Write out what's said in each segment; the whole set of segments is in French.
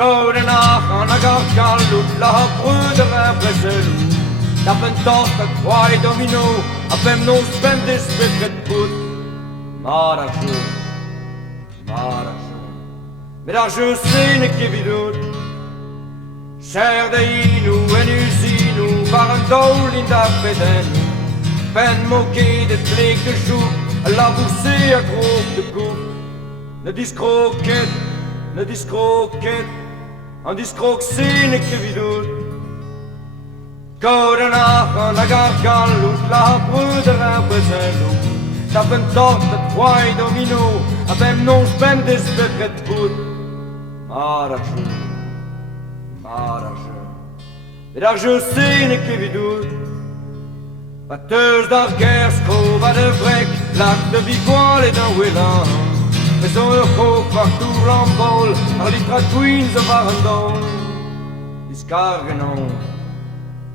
Kodenach an a gargallut la brüder preselu. Tappen tocht a kwai domino, a fem no spendis betret put. Marajou, marajou. Mais là je sais ne kevidut. Cher de inu en usinu, par un dol in da pedenu. Pen moqué de flik de joug, a la boussée a gros de coupe. Ne discroquette, ne discroquette. An discroxine che vidut Kodenach an a gargallut la brüder a preselu. Tappen tocht a kwai domino, a fem non spendes betret put. Marajou, marajou. Et là je sais ne che vidut. Batteuse d'arguersco, va de vrec, lac de Vigoile et d'un Wélan. Mais on le faut partout en bol, par les tratuines of Arendon. Discargenon,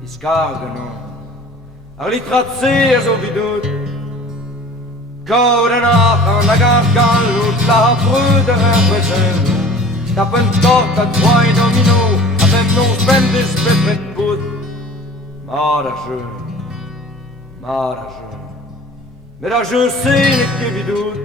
discargenon. Ar les tratseers o vidut. Kodenach an a gargallut la brüder a preselu. Tappen tocht a kwai domino, a fem non spendis betret put. Marajou, marajou. Mais là je sais ne che vidut.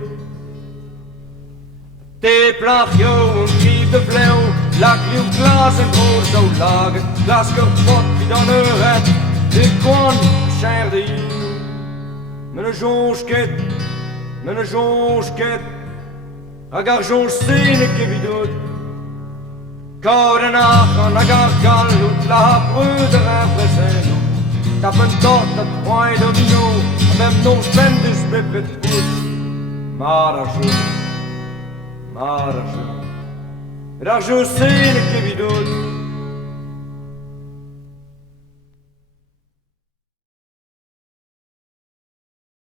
Te plachio un krieg de bleu, la kliw glas en groot zo lagen, glas kapot wie dan een red, de kon cher de in. Men een jonchket, a gar jonch sene ke vidut. Kodenach an a gargallut la brüder a preselu. Tappen tocht a kwai domino, a fem non spendis betret put. Marajou, marajou. Et là je sais ne che vidut.